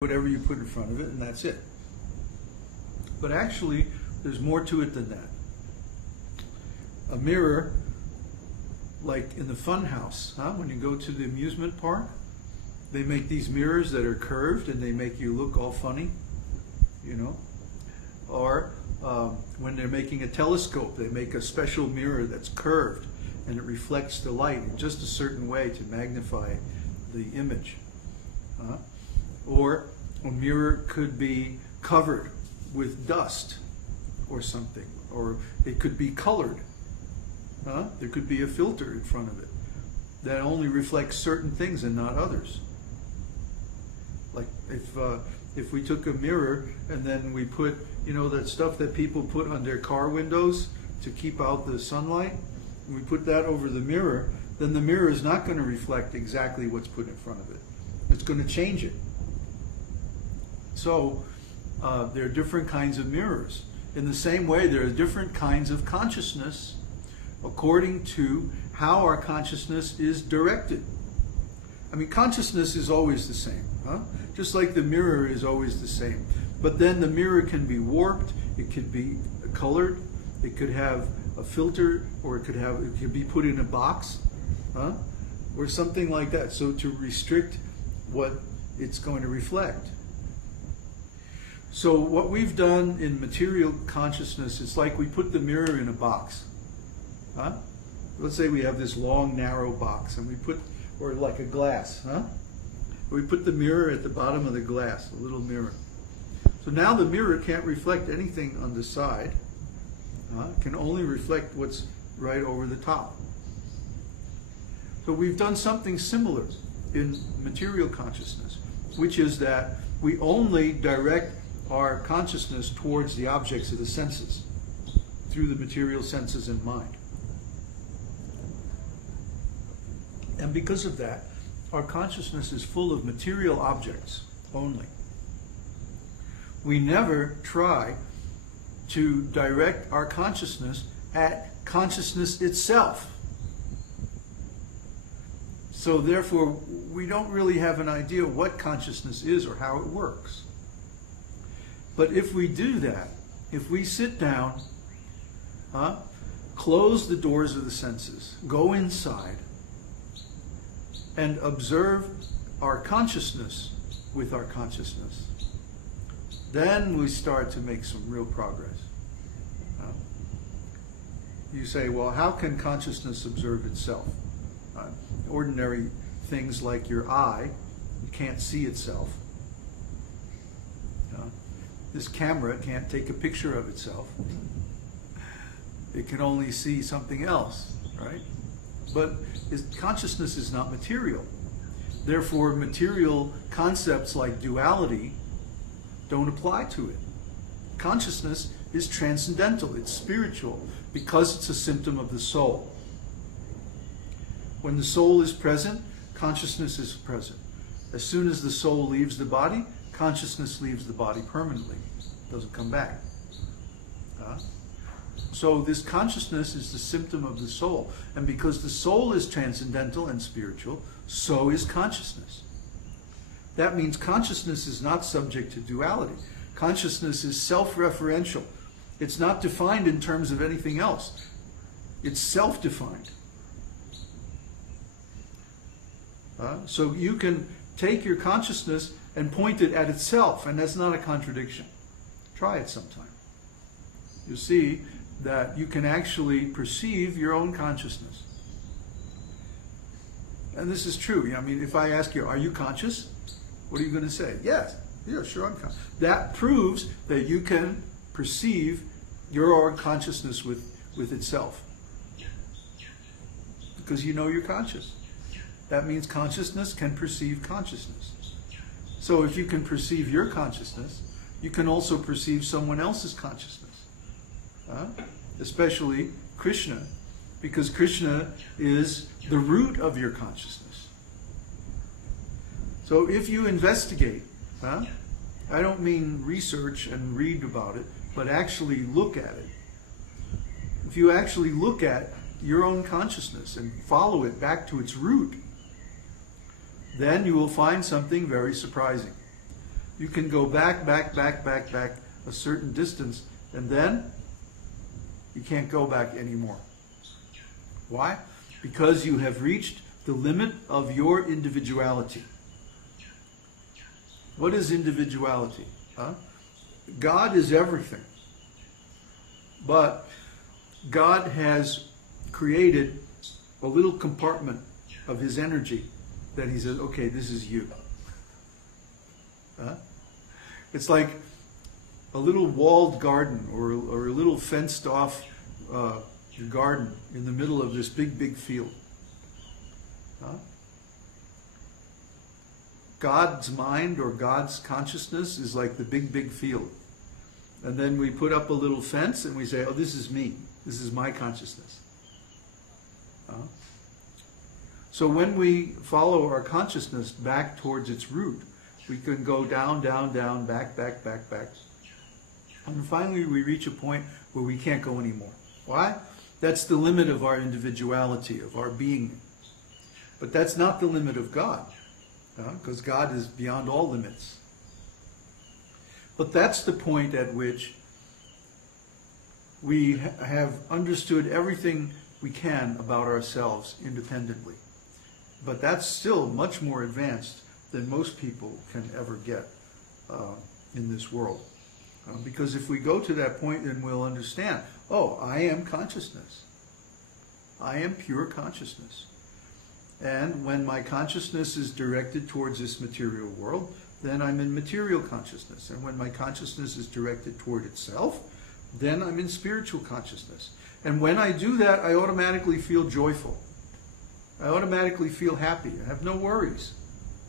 whatever you put in front of it, and that's it. But actually, there's more to it than that. A mirror, like in the fun house, when you go to the amusement park, they make these mirrors that are curved and they make you look all funny, you know. Or when they're making a telescope, they make a special mirror that's curved and it reflects the light in just a certain way to magnify the image. Or a mirror could be covered with dust or something, or it could be colored. There could be a filter in front of it that only reflects certain things and not others. Like if we took a mirror and then we put, you know, that stuff that people put on their car windows to keep out the sunlight, and we put that over the mirror, then the mirror is not going to reflect exactly what's put in front of it. It's going to change it. So there are different kinds of mirrors. In the same way, there are different kinds of consciousness according to how our consciousness is directed. I mean, consciousness is always the same, just like the mirror is always the same. But then the mirror can be warped, it could be colored, it could have a filter, or it could be put in a box, or something like that, so to restrict what it's going to reflect. So what we've done in material consciousness is like we put the mirror in a box. Let's say we have this long, narrow box, and we put, or like a glass, we put the mirror at the bottom of the glass, a little mirror. So now the mirror can't reflect anything on the side. It can only reflect what's right over the top. So we've done something similar in material consciousness, which is that we only direct our consciousness towards the objects of the senses through the material senses and mind. And because of that, our consciousness is full of material objects only. We never try to direct our consciousness at consciousness itself. So therefore, we don't really have an idea what consciousness is or how it works. But if we do that, if we sit down, close the doors of the senses, go inside, and observe our consciousness with our consciousness, then we start to make some real progress. You say, well, how can consciousness observe itself? Ordinary things like your eye, it can't see itself. This camera can't take a picture of itself. It can only see something else, right? But consciousness is not material. Therefore, material concepts like duality don't apply to it. Consciousness is transcendental, it's spiritual, because it's a symptom of the soul. When the soul is present, consciousness is present. As soon as the soul leaves the body, consciousness leaves the body permanently. It doesn't come back. So this consciousness is the symptom of the soul. And because the soul is transcendental and spiritual, so is consciousness. That means consciousness is not subject to duality. Consciousness is self-referential. It's not defined in terms of anything else. It's self-defined. So you can take your consciousness and point it at itself, and that's not a contradiction. Try it sometime. You'll see that you can actually perceive your own consciousness. And this is true. I mean, if I ask you, are you conscious? What are you going to say? Yes. Yeah, sure, I'm conscious. That proves that you can perceive your own consciousness with itself. Because you know you're conscious. That means consciousness can perceive consciousness. So if you can perceive your consciousness, you can also perceive someone else's consciousness. Especially Kṛṣna, because Kṛṣna is the root of your consciousness. So if you investigate, I don't mean research and read about it, but actually look at it. If you actually look at your own consciousness and follow it back to its root, then you will find something very surprising. You can go back a certain distance, and then you can't go back anymore. Why? Because you have reached the limit of your individuality. What is individuality? God is everything. But God has created a little compartment of his energy that he says, okay, this is you. It's like a little walled garden or a little fenced off garden in the middle of this big field. God's mind or God's consciousness is like the big field. And then we put up a little fence and we say, oh, this is me. This is my consciousness. So when we follow our consciousness back towards its root, we can go down, back. And finally we reach a point where we can't go anymore. Why? That's the limit of our individuality, of our being. But that's not the limit of God, because God is beyond all limits. But that's the point at which we have understood everything we can about ourselves independently. But that's still much more advanced than most people can ever get in this world. Because if we go to that point, then we'll understand, oh, I am consciousness. I am pure consciousness. And when my consciousness is directed towards this material world, then I'm in material consciousness. And when my consciousness is directed toward itself, then I'm in spiritual consciousness. And when I do that, I automatically feel joyful. I automatically feel happy. I have no worries.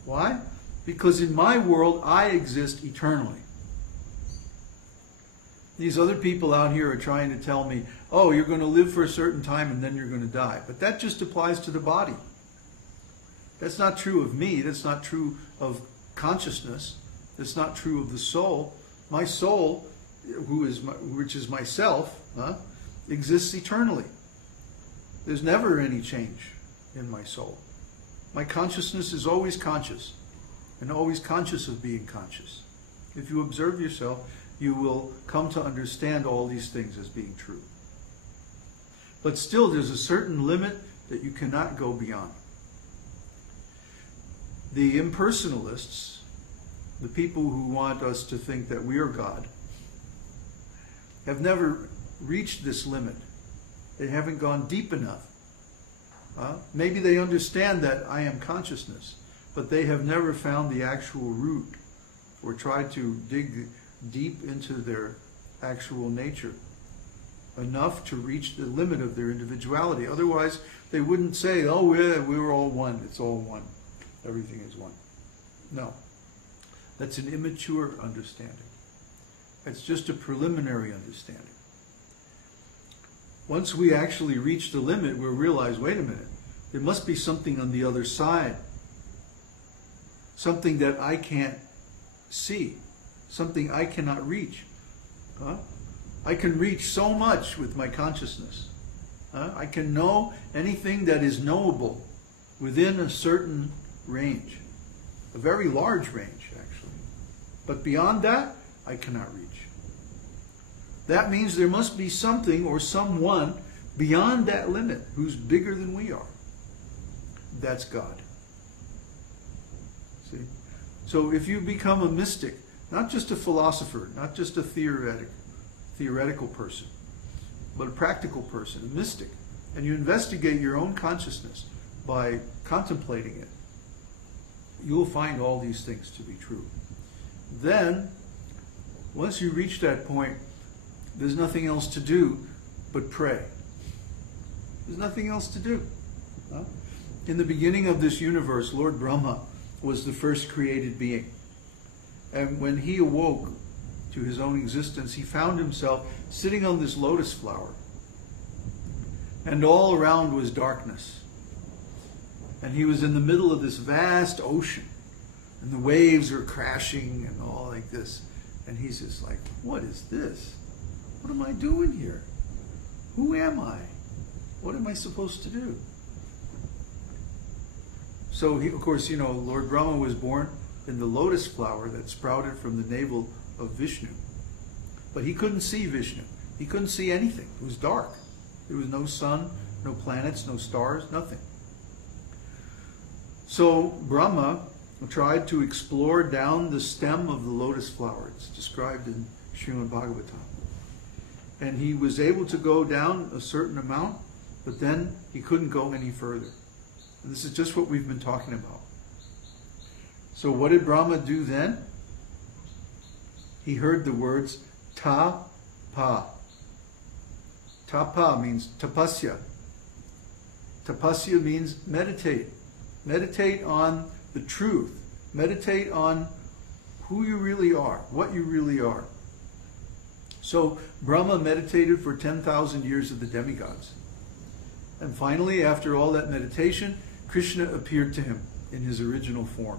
Why? Because in my world, I exist eternally. These other people out here are trying to tell me, oh, you're going to live for a certain time and then you're going to die. But that just applies to the body. That's not true of me. That's not true of consciousness. That's not true of the soul. My soul, which is myself, exists eternally. There's never any change in my soul. My consciousness is always conscious, and always conscious of being conscious. If you observe yourself, you will come to understand all these things as being true. But still, there's a certain limit that you cannot go beyond. The impersonalists, the people who want us to think that we are God, have never reached this limit. They haven't gone deep enough. Maybe they understand that I am consciousness, but they have never found the actual root or tried to dig deep into their actual nature enough to reach the limit of their individuality. Otherwise, they wouldn't say, oh, yeah, we're all one. It's all one. Everything is one. No. That's an immature understanding. It's just a preliminary understanding. Once we actually reach the limit, we'll realize, wait a minute, there must be something on the other side. Something that I can't see. Something I cannot reach. I can reach so much with my consciousness. I can know anything that is knowable within a certain range. A very large range, actually. But beyond that, I cannot reach. That means there must be something or someone beyond that limit who's bigger than we are. That's God. See? So if you become a mystic, not just a philosopher, not just a theoretical person, but a practical person, a mystic, and you investigate your own consciousness by contemplating it, you'll find all these things to be true. Then, once you reach that point, there's nothing else to do but pray. There's nothing else to do. In the beginning of this universe, Lord Brahma was the first created being. And when he awoke to his own existence, he found himself sitting on this lotus flower. And all around was darkness. And he was in the middle of this vast ocean. And the waves are crashing and all like this. And he's just like, what is this? What am I doing here? Who am I? What am I supposed to do? So, of course, Lord Brahma was born in the lotus flower that sprouted from the navel of Vishnu. But he couldn't see Vishnu. He couldn't see anything. It was dark. There was no sun, no planets, no stars, nothing. So Brahma tried to explore down the stem of the lotus flower. It's described in Srimad Bhagavatam. And he was able to go down a certain amount, but then he couldn't go any further. And this is just what we've been talking about. So what did Brahma do then? He heard the words ta-pa. Tapa means tapasya. Tapasya means meditate. Meditate on the truth. Meditate on who you really are, what you really are. So Brahma meditated for 10,000 years of the demigods. And finally, after all that meditation, Kṛṣna appeared to him in his original form.